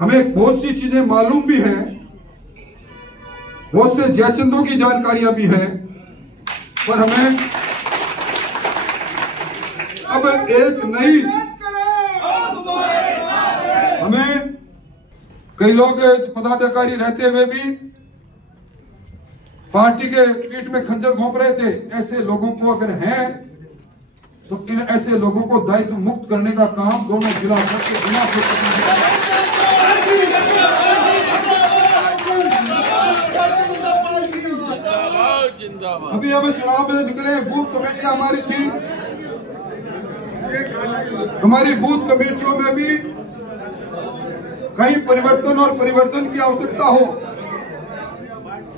हमें बहुत सी चीजें मालूम भी हैं, बहुत से जयचंदों की जानकारियां भी हैं, पर हमें अब एक नई, हमें कई लोग पदाधिकारी रहते हुए भी पार्टी के पीठ में खंजर घोंप रहे थे। ऐसे लोगों को अगर हैं तो इन ऐसे लोगों को दायित्व मुक्त करने का काम दोनों जिला के बिना अभी हमें चुनाव में निकले, बूथ कमेटियां हमारी थी, हमारी बूथ कमेटियों में भी कहीं परिवर्तन और परिवर्तन की आवश्यकता हो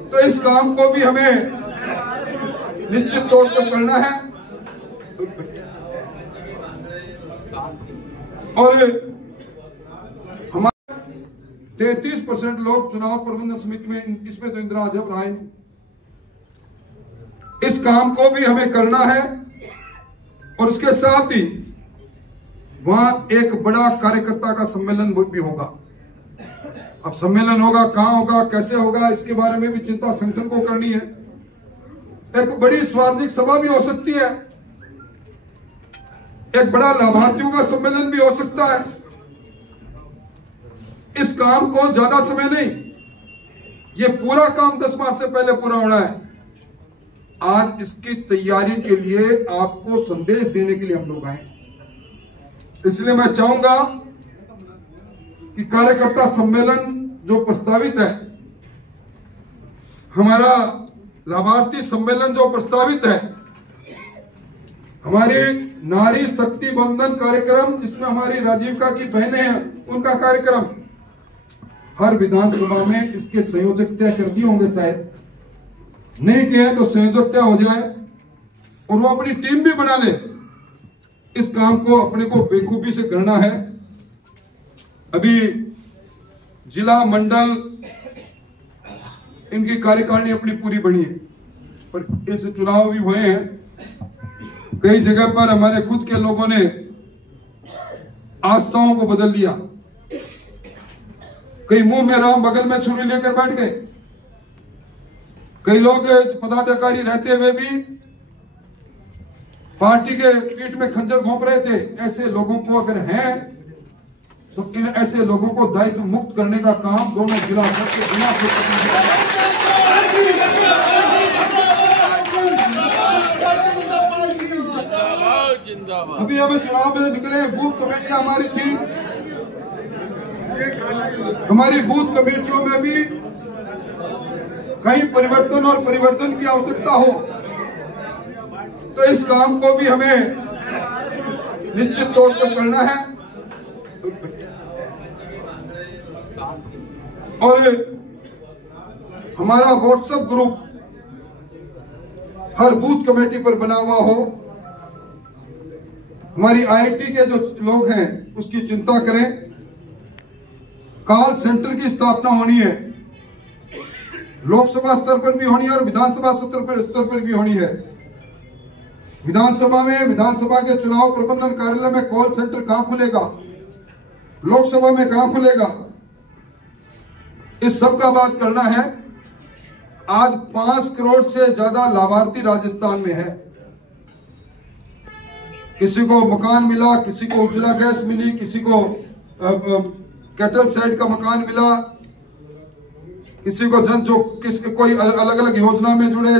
तो इस काम को भी हमें निश्चित तौर पर करना है। और हमारे 33% लोग चुनाव प्रबंधन समिति में, इसमें तो इंदिरा जब आए नहीं। इस काम को भी हमें करना है और उसके साथ ही वहां एक बड़ा कार्यकर्ता का सम्मेलन भी होगा। अब सम्मेलन होगा, कहां होगा, कैसे होगा, इसके बारे में भी चिंता संगठन को करनी है। एक बड़ी स्वार्थिक सभा भी हो सकती है, एक बड़ा लाभार्थियों का सम्मेलन भी हो सकता है। इस काम को ज्यादा समय नहीं, ये पूरा काम 10 मार्च से पहले पूरा होना है। आज इसकी तैयारी के लिए आपको संदेश देने के लिए हम लोग आए। इसलिए मैं चाहूंगा कि कार्यकर्ता सम्मेलन जो प्रस्तावित है, हमारा लाभार्थी सम्मेलन जो प्रस्तावित है, हमारी नारी शक्ति बंधन कार्यक्रम जिसमें हमारी राजीविका की बहनें हैं, उनका कार्यक्रम, हर विधानसभा में इसके संयोजक तय कर दिए होंगे, शायद नहीं किए तो संयोजक तय हो जाए और वो अपनी टीम भी बना ले। इस काम को अपने को बेखूबी से करना है। अभी जिला मंडल इनकी कार्यकारिणी अपनी पूरी बनी है, पर इस चुनाव भी हुए हैं। कई जगह पर हमारे खुद के लोगों ने आस्थाओं को बदल दिया, कई मुंह में राम बगल में छुरी लेकर बैठ गए। कई लोग पदाधिकारी रहते हुए भी पार्टी के पीठ में खंजर घोंप रहे थे। ऐसे लोगों को अगर हैं तो इन ऐसे लोगों को दायित्व मुक्त करने का काम दोनों जिला के बिना अभी हमें चुनाव में निकले, बूथ कमेटियां हमारी थी, हमारी बूथ कमेटियों में भी कहीं परिवर्तन और परिवर्तन की आवश्यकता हो तो इस काम को भी हमें निश्चित तौर पर करना है। और हमारा व्हाट्सएप ग्रुप हर बूथ कमेटी पर बना हुआ हो। हमारी आईआईटी के जो लोग हैं उसकी चिंता करें। कॉल सेंटर की स्थापना होनी है, लोकसभा स्तर पर भी होनी है और विधानसभा स्तर पर भी होनी है। विधानसभा में, विधानसभा के चुनाव प्रबंधन कार्यालय में कॉल सेंटर कहां खुलेगा, लोकसभा में कहां खुलेगा, इस सब का बात करना है। आज 5 करोड़ से ज्यादा लाभार्थी राजस्थान में है। किसी को मकान मिला, किसी को उज्ज्वला गैस मिली, किसी को कैटल साइड का मकान मिला, किसी को कोई अलग अलग योजना में जुड़े,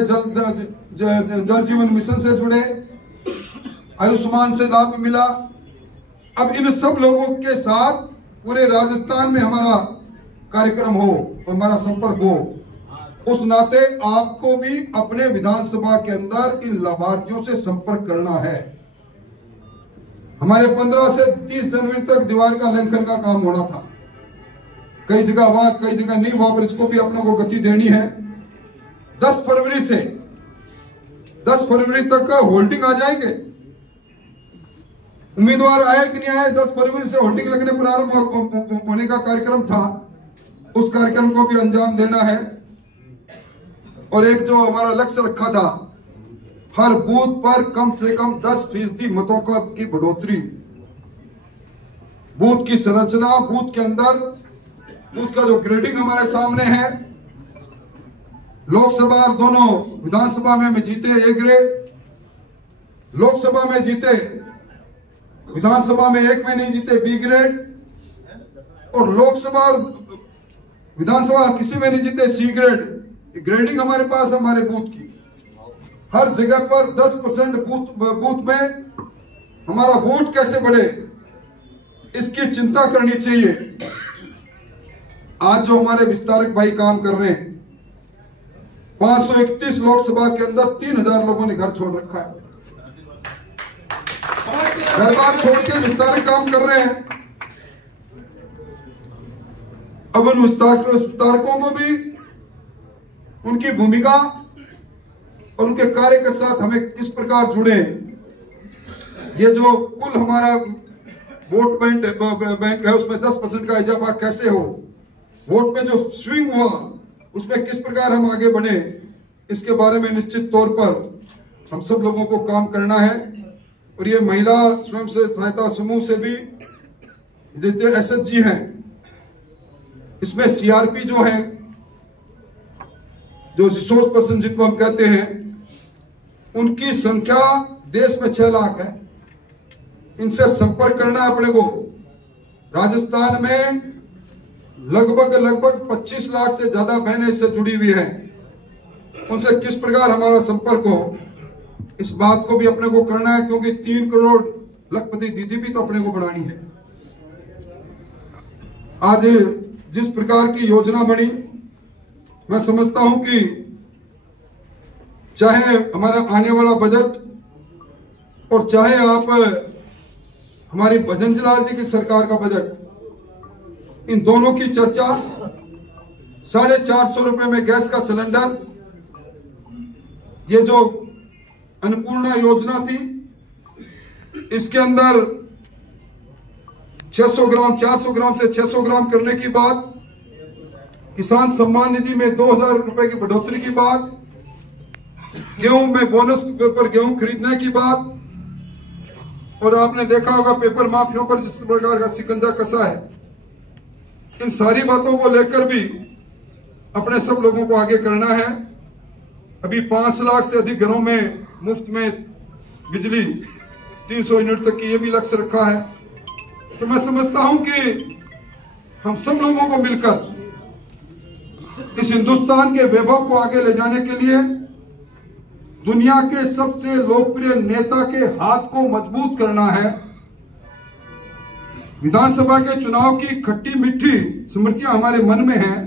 जल जीवन मिशन से जुड़े, आयुष्मान से लाभ मिला। अब इन सब लोगों के साथ पूरे राजस्थान में हमारा कार्यक्रम हो, हमारा संपर्क हो। उस नाते आपको भी अपने विधानसभा के अंदर इन लाभार्थियों से संपर्क करना है। हमारे 15 से 30 जनवरी तक दीवार का लंघन का काम होना था। कई जगह हुआ, कई जगह नहीं हुआ, पर इसको भी अपने को गति देनी है। 10 फरवरी से 10 फरवरी तक होल्डिंग आ जाएंगे। उम्मीदवार आए कि नहीं आए, 10 फरवरी से होल्डिंग लगने प्रारंभ होने का कार्यक्रम था। उस कार्यक्रम को भी अंजाम देना है। और एक जो हमारा लक्ष्य रखा था, हर बूथ पर कम से कम 10% मतों की बढ़ोतरी। बूथ की संरचना, बूथ के अंदर बूथ का जो ग्रेडिंग हमारे सामने है, लोकसभा और दोनों विधानसभा में जीते ए ग्रेड, लोकसभा में जीते, विधानसभा में एक में नहीं जीते बी ग्रेड, और लोकसभा और विधानसभा किसी में नहीं जीते सी ग्रेड। ग्रेडिंग हमारे पास हमारे बूथ की हर जगह पर 10% बूथ में हमारा वोट कैसे बढ़े इसकी चिंता करनी चाहिए। आज जो हमारे विस्तारक भाई काम कर रहे हैं, 531 लोकसभा के अंदर 3000 लोगों ने घर छोड़ रखा है, घर बार छोड़ के विस्तारक काम कर रहे हैं। अब उन विस्तारकों को भी उनकी भूमिका और उनके कार्य के साथ हमें किस प्रकार जुड़े, ये जो कुल हमारा वोट बैंक है उसमें 10% का इजाफा कैसे हो, वोट में जो स्विंग हुआ उसमें किस प्रकार हम आगे बढ़े, इसके बारे में निश्चित तौर पर हम सब लोगों को काम करना है। और ये महिला स्वयं से सहायता समूह से भी जितने एसएचजी हैं, इसमें सीआरपी जो है, जो रिसोर्स पर्सन जिनको हम कहते हैं, उनकी संख्या देश में 6 लाख है। इनसे संपर्क करना है अपने को। राजस्थान में लगभग 25 लाख से ज्यादा बहनें इससे जुड़ी हुई हैं। उनसे किस प्रकार हमारा संपर्क हो, इस बात को भी अपने को करना है, क्योंकि 3 करोड़ लखपति दीदी भी तो अपने को बढ़ानी है। आज जिस प्रकार की योजना बनी, मैं समझता हूं कि चाहे हमारा आने वाला बजट और चाहे आप हमारी भजन लाल जी की सरकार का बजट, इन दोनों की चर्चा 450 रुपए में गैस का सिलेंडर, ये जो अन्नपूर्णा योजना थी, इसके अंदर 600 ग्राम 400 ग्राम से 600 ग्राम करने की बात, किसान सम्मान निधि में 2000 रुपए की बढ़ोतरी की बात, गेहूं में बोनस पर गेहूं खरीदने की बात, और आपने देखा होगा पेपर माफियों पर जिस प्रकार का शिकंजा कसा है। इन सारी बातों को लेकर भी अपने सब लोगों को आगे करना है। अभी 5 लाख से अधिक घरों में मुफ्त में बिजली, 300 यूनिट तक की ये भी लक्ष्य रखा है। तो मैं समझता हूं कि हम सब लोगों को मिलकर इस हिंदुस्तान के वैभव को आगे ले जाने के लिए दुनिया के सबसे लोकप्रिय नेता के हाथ को मजबूत करना है। विधानसभा के चुनाव की खट्टी मीठी स्मृतियां हमारे मन में हैं,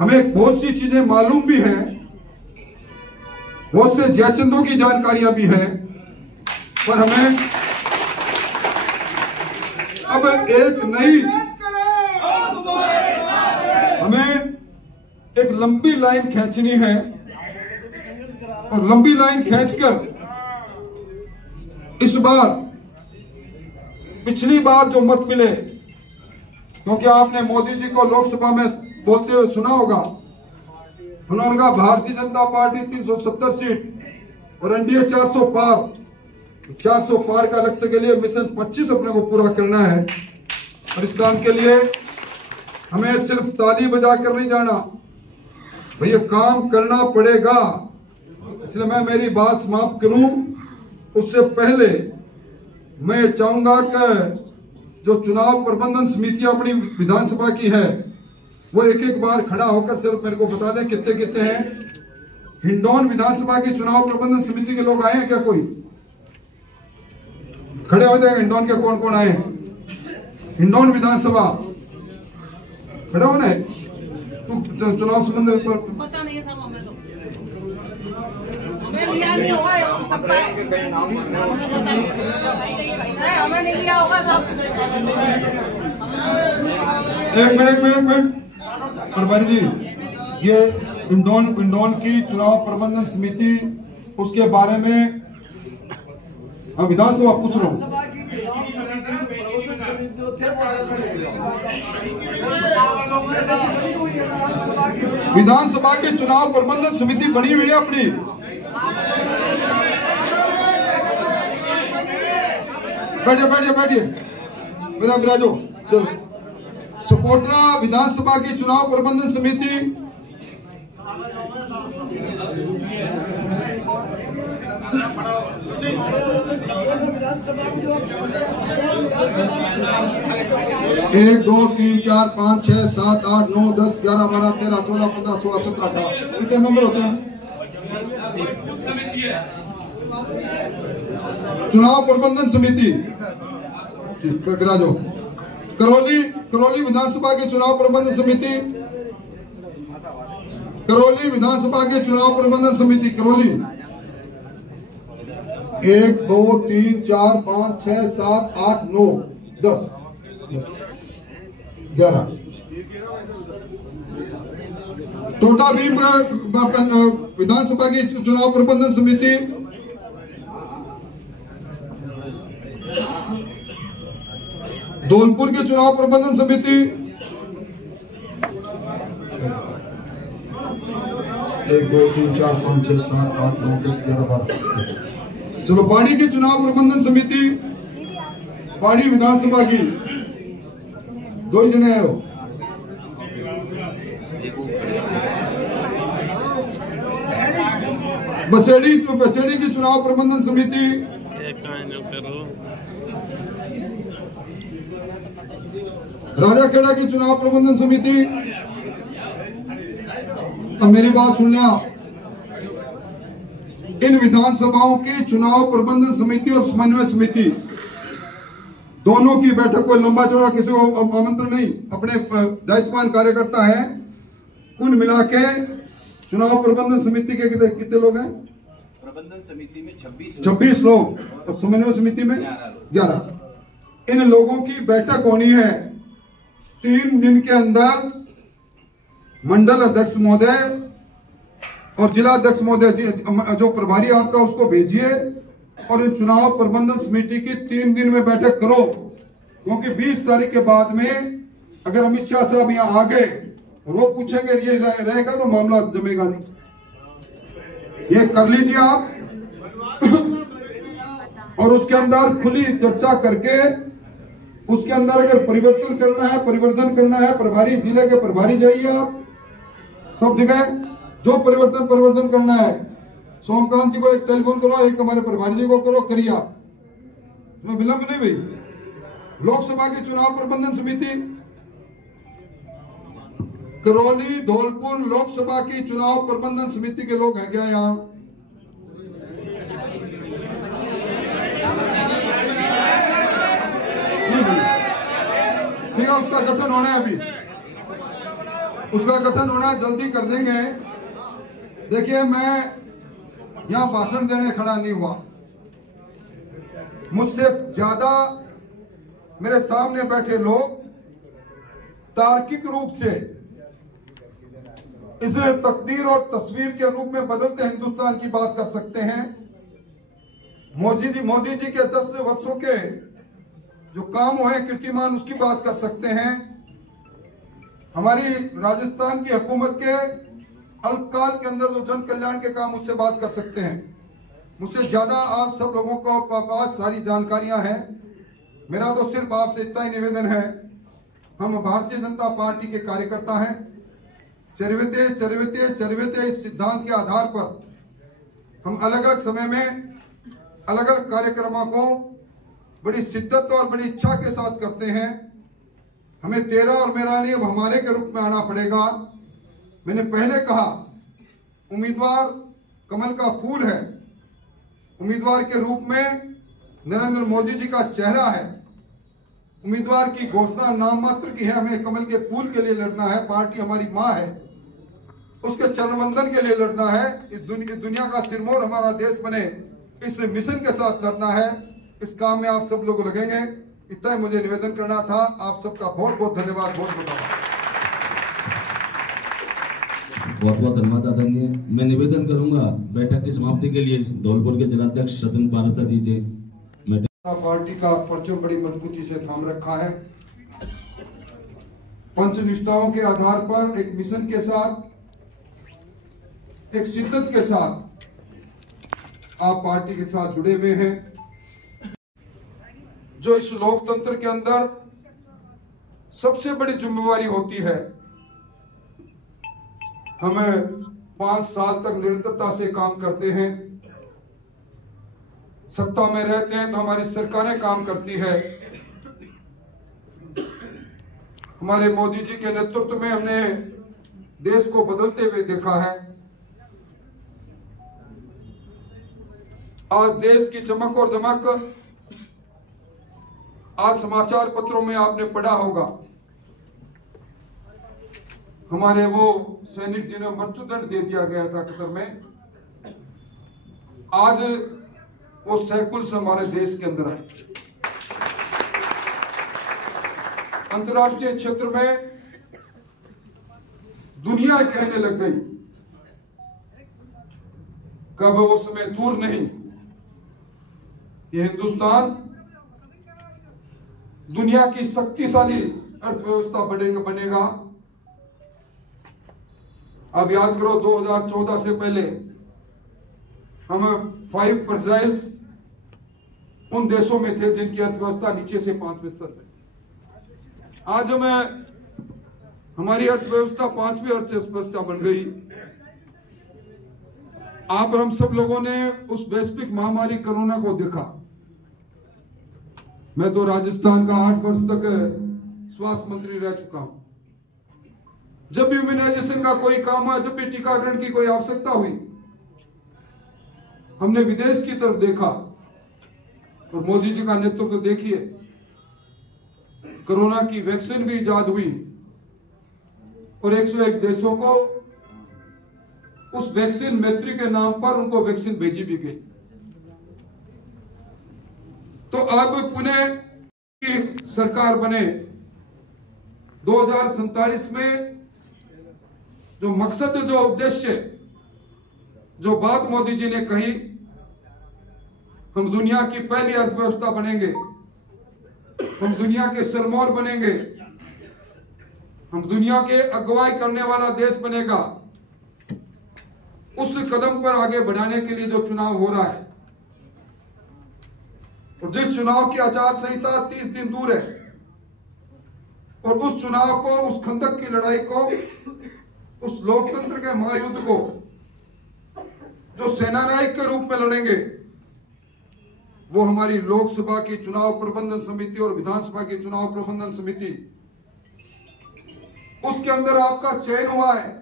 हमें बहुत सी चीजें मालूम भी हैं, बहुत से जयचंदों की जानकारियां भी हैं, पर हमें अब एक लंबी लाइन खींचनी है, और लंबी लाइन खींचकर इस बार पिछली बार जो मत मिले, क्योंकि आपने मोदी जी को लोकसभा में बोलते हुए सुना होगा, उन्होंने कहा भारतीय जनता पार्टी 370 सीट और एनडीए 400 पार। 400 पार का लक्ष्य के लिए मिशन 25 अपने को पूरा करना है, और इस काम के लिए हमें सिर्फ ताली बजा कर नहीं जाना, भैया काम करना पड़ेगा। इसलिए मैं मेरी बात समाप्त करूं उससे पहले मैं चाहूंगा कि जो चुनाव प्रबंधन समिति अपनी विधानसभा की है, वो एक बार खड़ा होकर सिर्फ मेरे को बता दें कितने कितने हैं। हिंडौन विधानसभा की चुनाव प्रबंधन समिति के लोग आए हैं क्या? कोई खड़े हो जाएगा। हिंडौन के कौन कौन आए हैं? हिंडौन विधानसभा खड़े होने चुनाव संबंध पता नहीं था हमें तो, हमें लिया नहीं होगा सबका, हमें नहीं लिया होगा सब। एक मिनट प्रभारी जी, ये हिंडौन की चुनाव प्रबंधन समिति, उसके बारे में हम विधानसभा पूछ रहा हूँ। विधानसभा की चुनाव प्रबंधन समिति बनी हुई है अपनी। बैठिए बैठिए बैठिए, मेरा विराजो, चलो सपोटरा विधानसभा की चुनाव प्रबंधन समिति, एक दो तीन चार 5 6 7 8 9 10 11 12 13 14 15 16 17 18 कितने मेंबर होते हैं? चुनाव प्रबंधन समिति करौली विधानसभा के चुनाव प्रबंधन समिति, करौली विधानसभा के चुनाव प्रबंधन समिति करौली 1 2 3 4 5 6 7 8 9 10 11 टोटा भीम विधानसभा की चुनाव प्रबंधन समिति, धौलपुर के चुनाव प्रबंधन समिति, 1 2 3 4 5 6 7 8 9 10 11 12। चलो पाड़ी की चुनाव प्रबंधन समिति, पाड़ी विधानसभा की 2 जने हैं वो। बसेड़ी की चुनाव प्रबंधन समिति, राजाखेड़ा की चुनाव प्रबंधन समिति। अब मेरी बात सुन लिया, इन विधानसभाओं की चुनाव प्रबंधन समिति और समन्वय समिति दोनों की बैठक को लंबा चौड़ा किसी को आमंत्रण नहीं, अपने दायित्ववान कार्यकर्ता है। कुल मिला के चुनाव प्रबंधन समिति के कितने लोग हैं? प्रबंधन समिति में 26 लोग और समन्वय समिति में 11। इन लोगों की बैठक होनी है 3 दिन के अंदर। मंडल अध्यक्ष महोदय और जिला अध्यक्ष महोदय जो प्रभारी आपका उसको भेजिए और इस चुनाव प्रबंधन समिति की 3 दिन में बैठक करो, क्योंकि 20 तारीख के बाद में अगर अमित शाह साहब यहाँ आ गए और वो पूछेंगे ये रहेगा तो मामला जमेगा नहीं। ये कर लीजिए आप और उसके अंदर खुली चर्चा करके उसके अंदर अगर परिवर्तन करना है प्रभारी जिले के प्रभारी जाइए आप सब जगह, जो परिवर्तन करना है। सोमकांत जी को एक टेलीफोन करो, एक हमारे प्रभारी जी को करो, करिए आप, विलंब नहीं भाई। लोकसभा की चुनाव प्रबंधन समिति, करौली धौलपुर लोकसभा की चुनाव प्रबंधन समिति के लोग हैं क्या यहाँ? ठीक है, उसका गठन होना है, अभी उसका गठन होना है, जल्दी कर देंगे। देखिए मैं यहां भाषण देने खड़ा नहीं हुआ, मुझसे ज्यादा मेरे सामने बैठे लोग तार्किक रूप से इसे तकदीर और तस्वीर के रूप में बदलते हिंदुस्तान की बात कर सकते हैं। मोदी जी के 10 वर्षों के जो काम हुए कीर्तिमान उसकी बात कर सकते हैं। हमारी राजस्थान की हुकूमत के अल्पकाल के अंदर जो जन कल्याण के काम उससे बात कर सकते हैं। मुझसे ज्यादा आप सब लोगों को पास सारी जानकारियां हैं। मेरा तो सिर्फ आपसे इतना ही निवेदन है, हम भारतीय जनता पार्टी के कार्यकर्ता हैं। चरवेते इस सिद्धांत के आधार पर हम अलग अलग समय में अलग अलग कार्यक्रमों को बड़ी शिद्दत और बड़ी इच्छा के साथ करते हैं। हमें तेरा और मेरा नहीं, अब हमारे के रूप में आना पड़ेगा। मैंने पहले कहा उम्मीदवार कमल का फूल है, उम्मीदवार के रूप में नरेंद्र मोदी जी का चेहरा है। उम्मीदवार की घोषणा नाम मात्र की है, हमें कमल के फूल के लिए लड़ना है। पार्टी हमारी माँ है, उसके चरणवंदन के लिए लड़ना है। इस दुनिया का सिरमौर हमारा देश बने, इस मिशन के साथ लड़ना है। इस काम में आप सब लोग लगेंगे, इतना ही मुझे निवेदन करना था। आप सबका बहुत बहुत धन्यवाद, बहुत बहुत धन्यवाद आदरणीय। मैं निवेदन करूंगा बैठक की समाप्ति के लिए धौलपुर के जिलाध्यक्ष सदन पारसर जी से। पार्टी का परचम बड़ी मजबूती से थाम रखा है। पंचनिष्ठाओं के आधार पर एक मिशन के साथ, एक शिद्दत के साथ आप पार्टी के साथ जुड़े हुए हैं। जो इस लोकतंत्र के अंदर सबसे बड़ी जिम्मेवारी होती है, हमें 5 साल तक निरंतरता से काम करते हैं, सत्ता में रहते हैं तो हमारी सरकारें काम करती है। हमारे मोदी जी के नेतृत्व में हमने देश को बदलते हुए देखा है। आज देश की चमक और दमक, आज समाचार पत्रों में आपने पढ़ा होगा, हमारे वो सैनिक जिन्हें मृत्युदंड दे दिया गया था कतर में, आज वो सैकुल्स हमारे देश के अंदर आए। अंतर्राष्ट्रीय क्षेत्र में दुनिया कहने लग गई, कब वो समय दूर नहीं, ये हिंदुस्तान दुनिया की शक्तिशाली अर्थव्यवस्था बनेगा। अब याद करो 2014 से पहले हम 5 परसाइल्स उन देशों में थे जिनकी अर्थव्यवस्था नीचे से 5वें स्तर पे। आज हमारी अर्थव्यवस्था 5वीं अर्थव्यवस्था बन गई। आप और हम सब लोगों ने उस वैश्विक महामारी कोरोना को देखा। मैं तो राजस्थान का 8 वर्ष तक स्वास्थ्य मंत्री रह चुका हूं। जब भी इम्यूनाइजेशन का कोई काम हुआ, जब भी टीकाकरण की कोई आवश्यकता हुई, हमने विदेश की तरफ देखा। और मोदी जी का नेतृत्व देखिए, कोरोना की वैक्सीन भी इजाद हुई और 101 देशों को उस वैक्सीन मैत्री के नाम पर उनको वैक्सीन भेजी भी गई। तो अब पुणे की सरकार बने 2047 में, जो मकसद, जो उद्देश्य, जो बात मोदी जी ने कही, हम दुनिया की पहली अर्थव्यवस्था बनेंगे, हम दुनिया के सिरमौर बनेंगे, हम दुनिया के अगुवाई करने वाला देश बनेगा, उस कदम पर आगे बढ़ाने के लिए जो चुनाव हो रहा है, और जिस चुनाव की आचार संहिता 30 दिन दूर है, और उस चुनाव को, उस खंदक की लड़ाई को, उस लोकतंत्र के महायुद्ध को जो सेनानायक के रूप में लड़ेंगे, वो हमारी लोकसभा की चुनाव प्रबंधन समिति और विधानसभा की चुनाव प्रबंधन समिति, उसके अंदर आपका चयन हुआ है।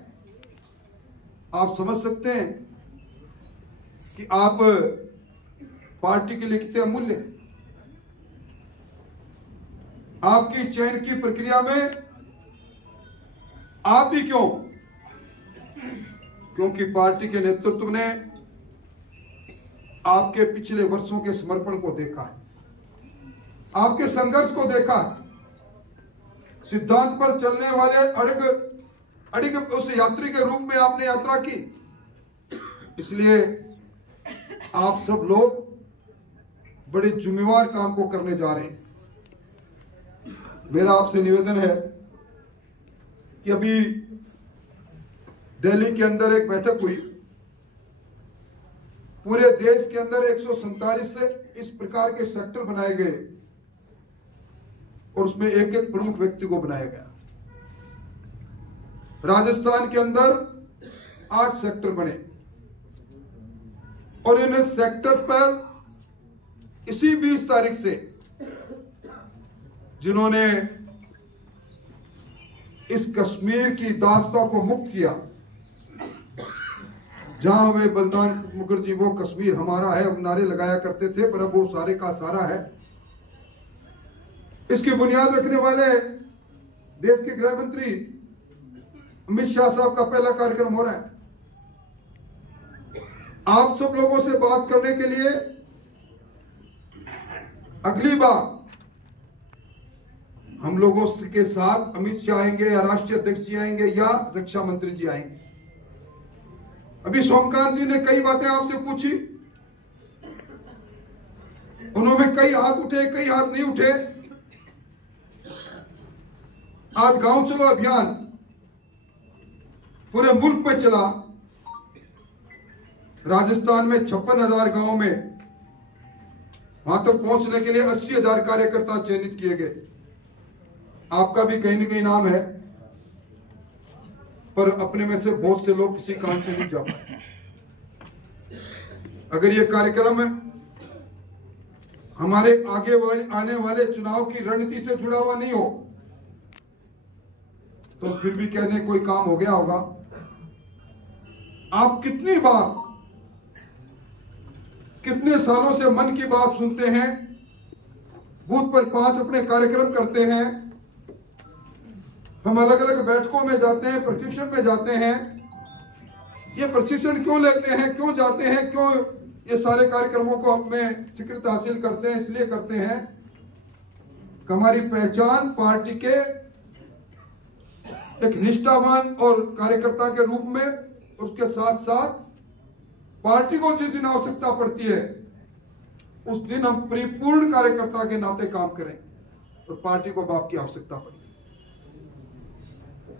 आप समझ सकते हैं कि आप पार्टी के लिए कितने अमूल्य हैं। आपकी चयन की प्रक्रिया में आप भी क्यों? क्योंकि पार्टी के नेतृत्व ने आपके पिछले वर्षों के समर्पण को देखा है, आपके संघर्ष को देखा है, सिद्धांत पर चलने वाले अड़िग उस यात्री के रूप में आपने यात्रा की। इसलिए आप सब लोग बड़े जिम्मेवार काम को करने जा रहे हैं। मेरा आपसे निवेदन है कि अभी दिल्ली के अंदर एक बैठक हुई, पूरे देश के अंदर 147 से इस प्रकार के सेक्टर बनाए गए और उसमें एक एक प्रमुख व्यक्ति को बनाया गया। राजस्थान के अंदर 8 सेक्टर बने और इन सेक्टर पर इसी 20 तारीख से जिन्होंने इस कश्मीर की दास्ता को मुक्त किया, जहां वे बलदान मुखर्जी, वो कश्मीर हमारा है, नारे लगाया करते थे, पर अब वो सारे का सारा है। इसकी बुनियाद रखने वाले देश के गृह मंत्री अमित शाह साहब का पहला कार्यक्रम हो रहा है। आप सब लोगों से बात करने के लिए अगली बार हम लोगों के साथ अमित शाह आएंगे या राष्ट्रीय अध्यक्ष जी आएंगे या रक्षा मंत्री जी आएंगे। अभी सोमकांत जी ने कई बातें आपसे पूछी, उन्होंने कई हाथ उठे, कई हाथ नहीं उठे। आज गांव चलो अभियान पूरे मुल्क में चला। राजस्थान में 56,000 गांवों में वहां तक पहुंचने के लिए 80,000 कार्यकर्ता चयनित किए गए। आपका भी कहीं ना कहीं नाम है, पर अपने में से बहुत से लोग किसी काम से नहीं जा पाए। अगर ये कार्यक्रम हमारे आने वाले चुनाव की रणनीति से जुड़ा हुआ नहीं हो तो फिर भी कह दें कोई काम हो गया होगा। आप कितनी बार, कितने सालों से मन की बात सुनते हैं, बूथ पर 5 अपने कार्यक्रम करते हैं, हम अलग अलग बैठकों में जाते हैं, प्रशिक्षण में जाते हैं। ये प्रशिक्षण क्यों लेते हैं, क्यों जाते हैं, क्यों ये सारे कार्यक्रमों को अपने स्वीकृति हासिल करते हैं? इसलिए करते हैं कि हमारी पहचान पार्टी के एक निष्ठावान और कार्यकर्ता के रूप में, उसके साथ साथ पार्टी को जिस दिन आवश्यकता पड़ती है उस दिन हम परिपूर्ण कार्यकर्ता के नाते काम करें और पार्टी को बाप की आवश्यकता पड़ी।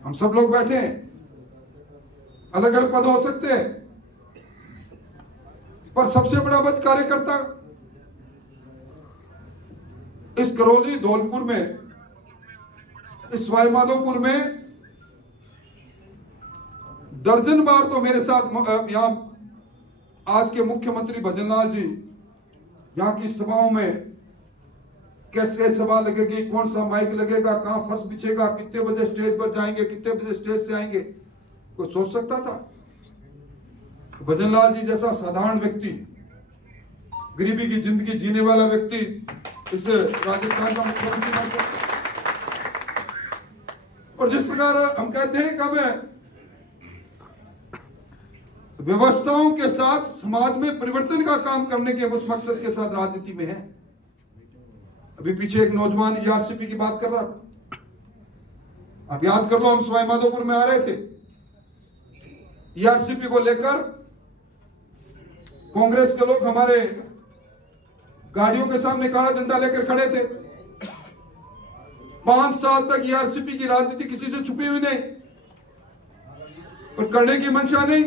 हम सब लोग बैठे हैं, अलग अलग पद हो सकते हैं, पर सबसे बड़ा पद कार्यकर्ता इस करौली, धौलपुर में, इस सवाईमाधोपुर में दर्जन बार तो मेरे साथ यहां आज के मुख्यमंत्री भजनलाल जी यहां की सभाओं में कैसे सभा लगेगी, कौन सा माइक लगेगा, कहां फर्श बिछेगा, कितने बजे स्टेज पर जाएंगे, कितने बजे स्टेज से आएंगे, कोई सोच सकता था? भजनलाल जी जैसा साधारण व्यक्ति, गरीबी की जिंदगी जीने वाला व्यक्ति इस राजस्थान का मुख्यमंत्री बन सकता। और जिस प्रकार हम कहते हैं कि हमें व्यवस्थाओं के साथ समाज में परिवर्तन का काम करने के उस मकसद के साथ राजनीति में है। अभी पीछे एक नौजवान ईआरसीपी की बात कर रहा था, आप याद कर लो, हम सवाईमाधोपुर में आ रहे थे, ईआरसीपी को लेकर कांग्रेस के लोग हमारे गाड़ियों के सामने काला झंडा लेकर खड़े थे। 5 साल तक ईआरसीपी की राजनीति किसी से छुपी हुई नहीं, पर करने की मंशा नहीं।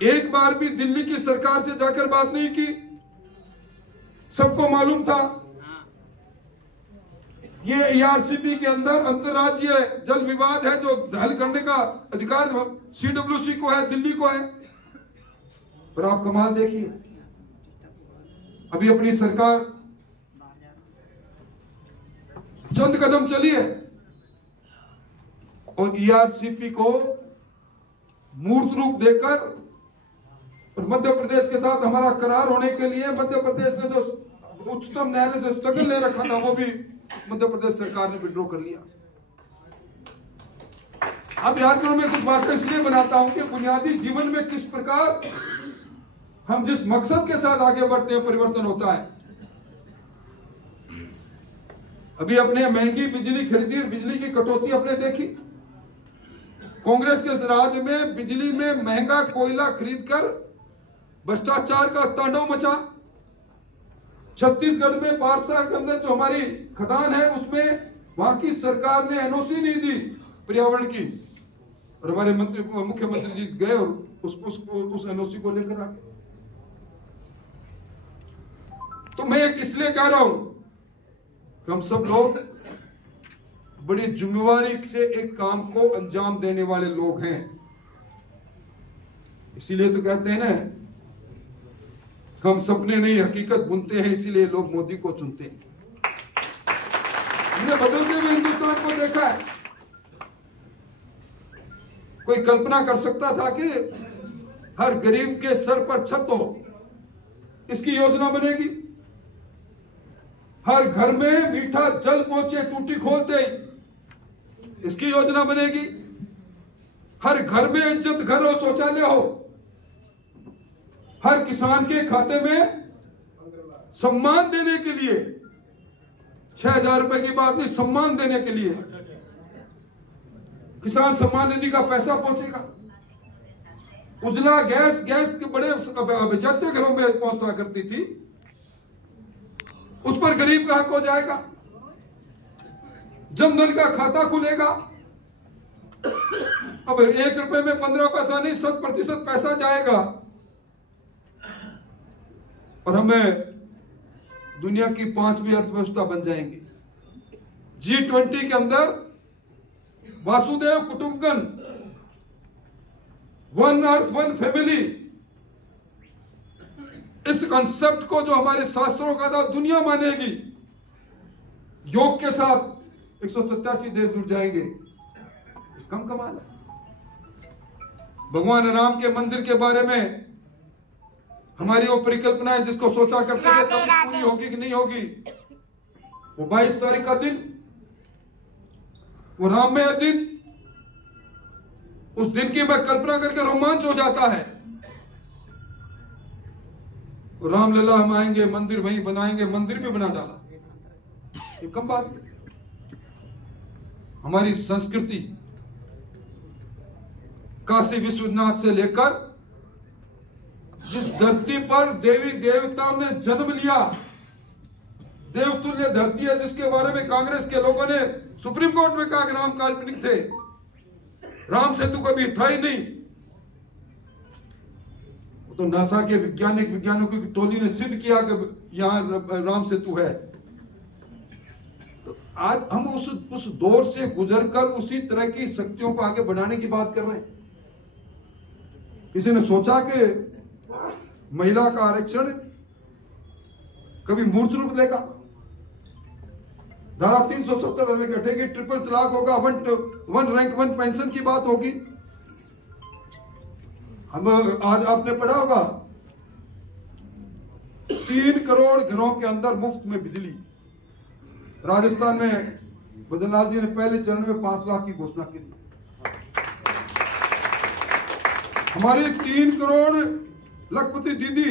एक बार भी दिल्ली की सरकार से जाकर बात नहीं की। सबको मालूम था ये ईआरसीपी के अंदर अंतरराज्यीय जल विवाद है जो हल करने का अधिकार सीडब्ल्यूसी को है, दिल्ली को है। पर आप कमाल देखिए, अभी अपनी सरकार चंद कदम चली है और ईआरसीपी को मूर्त रूप देकर, और मध्य प्रदेश के साथ हमारा करार होने के लिए मध्य प्रदेश ने जो उच्चतम न्यायालय से स्थगन ले रखा था वो भी मध्य प्रदेश सरकार ने विड्रॉ कर लिया। अब याद करो, मैं कुछ बातें इसलिए बनाता हूं कि बुनियादी जीवन में किस प्रकार हम जिस मकसद के साथ आगे बढ़ते हैं परिवर्तन होता है। अभी अपने महंगी बिजली खरीदी, बिजली की कटौती अपने देखी। कांग्रेस के राज में बिजली में महंगा कोयला खरीदकर भ्रष्टाचार का तांडव मचा। छत्तीसगढ़ में पारसा के अंदर जो हमारी खदान है उसमें वहां की सरकार ने एनओसी नहीं दी पर्यावरण की, और हमारे मुख्यमंत्री जी गए और उस एनओसी को लेकर आ गए। तो मैं इसलिए कह रहा हूं कि हम सब लोग बड़ी जिम्मेवारी से एक काम को अंजाम देने वाले लोग हैं। इसीलिए तो कहते हैं ना, हम सपने नहीं हकीकत बुनते हैं, इसीलिए लोग मोदी को चुनते हैं। हमने बदलते हुए हिंदुस्तान को देखा है। कोई कल्पना कर सकता था कि हर गरीब के सर पर छत हो, इसकी योजना बनेगी? हर घर में मीठा जल पहुंचे, टूटी खोलते ही, इसकी योजना बनेगी? हर घर में इज्जत घर हो, शौचालय हो, हर किसान के खाते में सम्मान देने के लिए, 6,000 रुपए की बात नहीं, सम्मान देने के लिए किसान सम्मान निधि का पैसा पहुंचेगा। उजला गैस के बड़े अभिजात्य घरों में पहुंचा करती थी, उस पर गरीब का हक हो जाएगा। जनधन का खाता खुलेगा। अब 1 रुपए में 15 पैसा नहीं, 100% पैसा जाएगा और हमें दुनिया की 5वीं अर्थव्यवस्था बन जाएंगे। G20 के अंदर वासुदेव कुटुंबकम, वन अर्थ वन फैमिली, इस कंसेप्ट को जो हमारे शास्त्रों का था दुनिया मानेगी। योग के साथ 187 देश जुड़ जाएंगे, कम कमाल है। भगवान राम के मंदिर के बारे में हमारी वो परिकल्पना है जिसको सोचा करते थे तब पूरी होगी कि नहीं होगी। वो 22 तारीख का दिन, वो राममय दिन, उस दिन की मैं कल्पना करके रोमांच हो जाता है। रामलला हम आएंगे, मंदिर वहीं बनाएंगे, मंदिर भी बना डाला, ये कम बात है। हमारी संस्कृति काशी विश्वनाथ से लेकर जिस धरती पर देवी देवताओं ने जन्म लिया, देवतुल्य धरती है, जिसके बारे में कांग्रेस के लोगों ने सुप्रीम कोर्ट में कहा कि राम काल्पनिक थे, राम सेतु कभी था ही नहीं। तो नासा के विज्ञानों की टोली ने सिद्ध किया कि यहां राम सेतु है। तो आज हम उस दौर से गुजरकर उसी तरह की शक्तियों को आगे बढ़ाने की बात कर रहे हैं। किसी ने सोचा कि महिला का आरक्षण कभी मूर्त रूप लेगा? धारा 370 घटेगी, ट्रिपल तलाक होगा, वन रैंक वन पेंशन की बात होगी। हम आज आपने पढ़ा होगा 3 करोड़ घरों के अंदर मुफ्त में बिजली। राजस्थान में भजनलाल जी ने पहले चरण में 5 लाख की घोषणा की थी। हमारी 3 करोड़ लखपति दीदी,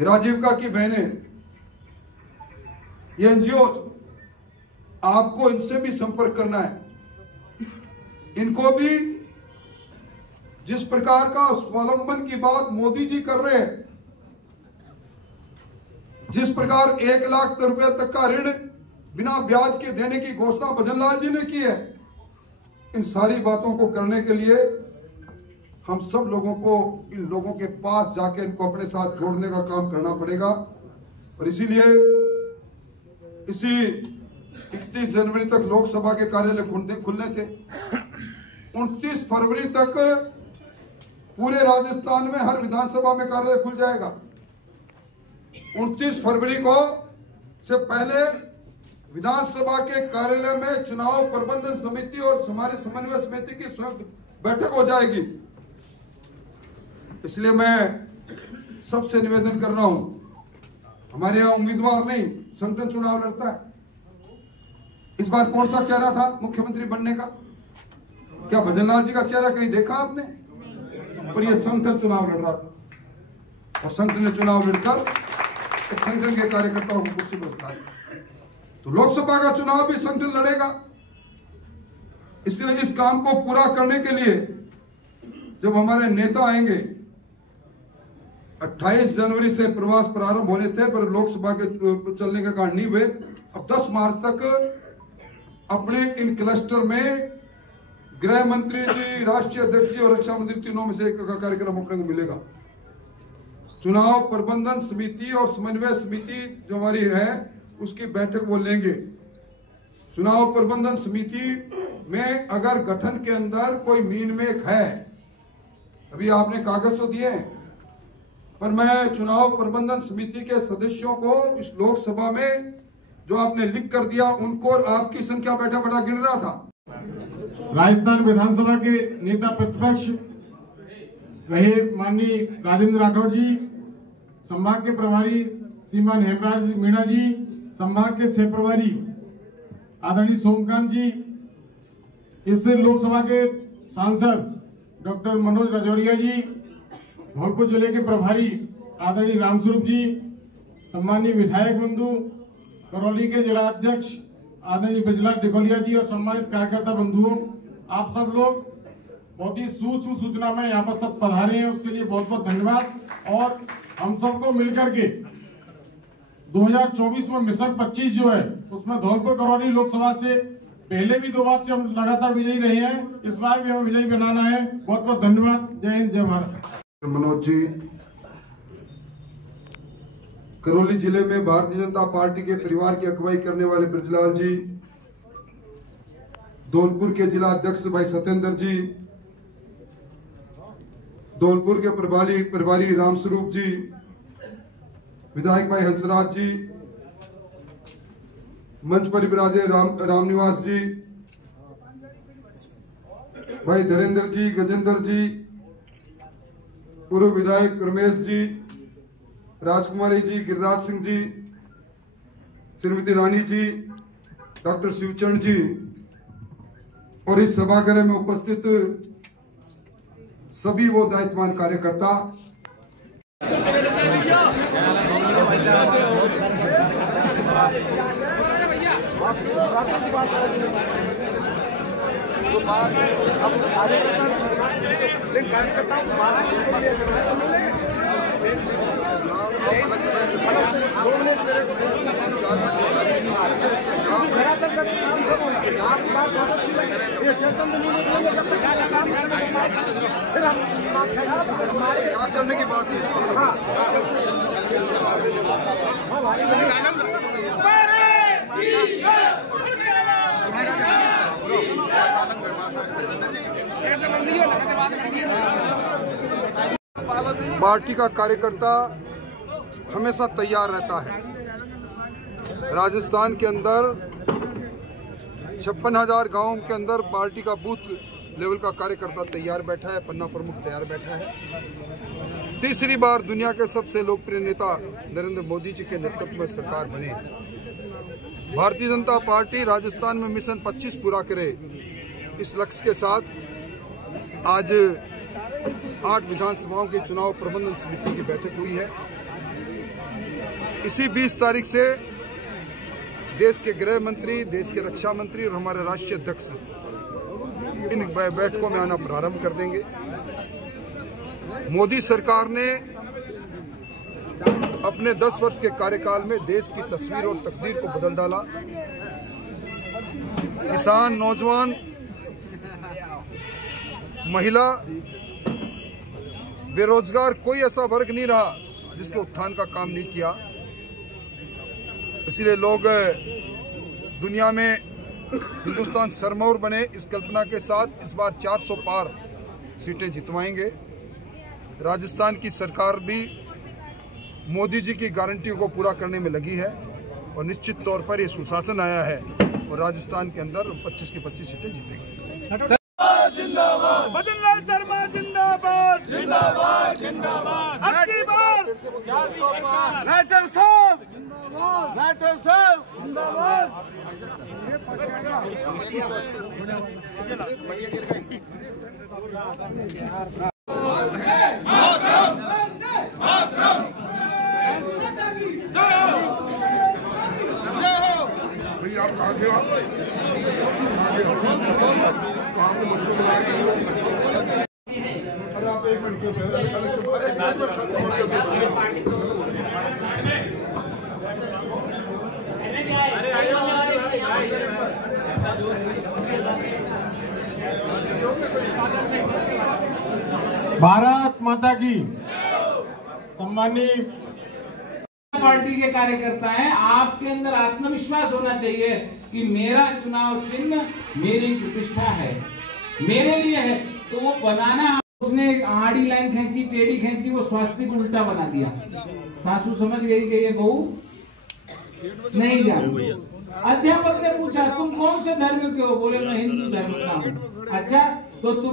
राजीविका की बहनें, ये एनजीओ, आपको इनसे भी संपर्क करना है। इनको भी जिस प्रकार का स्वावलंबन की बात मोदी जी कर रहे हैं, जिस प्रकार 1 लाख रुपए तक का ऋण बिना ब्याज के देने की घोषणा भजनलाल जी ने की है, इन सारी बातों को करने के लिए हम सब लोगों को इन लोगों के पास जाके इनको अपने साथ जोड़ने का काम करना पड़ेगा। और इसीलिए इसी 31 जनवरी तक लोकसभा के कार्यालय खुलने थे। 29 फरवरी तक पूरे राजस्थान में हर विधानसभा में कार्यालय खुल जाएगा। 29 फरवरी को से पहले विधानसभा के कार्यालय में चुनाव प्रबंधन समिति और हमारे समन्वय समिति की संयुक्त बैठक हो जाएगी। इसलिए मैं सबसे निवेदन कर रहा हूं, हमारे यहां उम्मीदवार नहीं, संगठन चुनाव लड़ता है। इस बार कौन सा चेहरा था मुख्यमंत्री बनने का? क्या भजनलाल जी का चेहरा कहीं देखा आपने? पर यह संगठन चुनाव लड़ रहा था, और संगठन ने चुनाव लड़कर संगठन के कार्यकर्ताओं को कुर्सी पर उठाया। तो लोकसभा का चुनाव भी संगठन लड़ेगा। इसलिए इस काम को पूरा करने के लिए जब हमारे नेता आएंगे, 28 जनवरी से प्रवास प्रारंभ होने थे पर लोकसभा के चलने के कारण नहीं हुए। अब 10 मार्च तक अपने इन क्लस्टर में गृह मंत्री जी, राष्ट्रीय अध्यक्ष जी और रक्षा मंत्री, तीनों में से एक का कार्यक्रम अपने को मिलेगा। चुनाव प्रबंधन समिति और समन्वय समिति जो हमारी है उसकी बैठक वो लेंगे। चुनाव प्रबंधन समिति में अगर गठन के अंदर कोई मीन मेख है, अभी आपने कागज तो दिए हैं, पर मैं चुनाव प्रबंधन समिति के सदस्यों को इस लोकसभा में जो आपने लिख कर दिया उनको और आपकी संख्या बैठा बड़ा गिन रहा था। राजस्थान विधानसभा के नेता प्रतिपक्ष रहे माननीय राजेंद्र राठौड़ जी, संभाग के प्रभारी श्रीमान हेमराज मीणा जी, संभाग के सह प्रभारी आदरणीय सोमकांत जी, इस लोकसभा के सांसद डॉक्टर मनोज राजौरिया जी, धौलपुर जिले के प्रभारी आदरणीय रामस्वरूप जी, सम्मानीय विधायक बंधु, करौली के जिला अध्यक्ष आदरणीय ब्रजलाल डिकोलिया जी और सम्मानित कार्यकर्ता बंधुओं, आप सब लोग बहुत ही सूक्ष्म सूचना में यहाँ पर सब पधारे हैं, उसके लिए बहुत बहुत धन्यवाद। और हम सबको मिलकर के 2024 में मिशन 25 जो है उसमें धौलपुर करौली लोकसभा से पहले भी 2 बार से हम लगातार विजयी रहे हैं, इस बार भी हमें विजयी बनाना है। बहुत बहुत धन्यवाद। जय हिंद, जय भारत। मनोज जी, करौली जिले में भारतीय जनता पार्टी के परिवार की अगुवाई करने वाले ब्रजलाल जी, धौलपुर के जिला अध्यक्ष भाई सत्येंद्र जी, धौलपुर के प्रभारी रामस्वरूप जी, विधायक भाई हंसराज जी, मंच पर विराजे रामनिवास जी, भाई धीरेन्द्र जी, गजेंद्र जी, पूर्व विधायक रमेश जी, राजकुमारी जी, गिरिराज सिंह जी, श्रीमती रानी जी, डॉक्टर शिवचरण जी और इस सभागृह में उपस्थित सभी वो दायित्ववान कार्यकर्ता। क्या करने की बात पार्टी का कार्यकर्ता हमेशा तैयार रहता है। राजस्थान के अंदर 56,000 गांवों के अंदर पार्टी का बूथ लेवल का कार्यकर्ता तैयार बैठा है, पन्ना प्रमुख तैयार बैठा है। तीसरी बार दुनिया के सबसे लोकप्रिय नेता नरेंद्र मोदी जी के नेतृत्व में सरकार बने। भारतीय जनता पार्टी राजस्थान में मिशन 25 पूरा करे, इस लक्ष्य के साथ आज 8 विधानसभाओं के चुनाव प्रबंधन समिति की बैठक हुई है। इसी 20 तारीख से देश के गृह मंत्री, देश के रक्षा मंत्री और हमारे राष्ट्रीय अध्यक्ष इन बैठकों में आना प्रारंभ कर देंगे। मोदी सरकार ने अपने 10 वर्ष के कार्यकाल में देश की तस्वीर और तकदीर को बदल डाला। किसान, नौजवान, महिला, बेरोजगार कोई ऐसा वर्ग नहीं रहा जिसके उत्थान का काम नहीं किया। इसलिए लोग दुनिया में हिंदुस्तान सरमौर बने इस कल्पना के साथ इस बार 400 पार सीटें जितवाएंगे। राजस्थान की सरकार भी मोदी जी की गारंटियों को पूरा करने में लगी है और निश्चित तौर पर ये सुशासन आया है और राजस्थान के अंदर 25 की 25 सीटें जीतेंगी। जिंदाबाद भजनलाल शर्मा जिंदाबाद जिंदाबाद जिंदाबाद अब की बार राइटर साहब जिंदाबाद राइटर साहब जिंदाबाद। भैया आप कहाँ थे? अरे आप 1 मिनट भारत माता की। सम्मानीय पार्टी के कार्यकर्ता हैं, आपके अंदर आत्मविश्वास होना चाहिए कि मेरा चुनाव चिन्ह मेरी प्रतिष्ठा है, मेरे लिए है। तो वो बनाना, उसने एक आड़ी लाइन खींची, टेढ़ी खींची, वो स्वास्तिक उल्टा बना दिया। सासू समझ गई कि ये बहू नहीं जानती। अध्यापक ने पूछा तुम कौन से धर्म के हो? बोले मैं हिंदू धर्म का हूँ। अच्छा, तो तुम्हें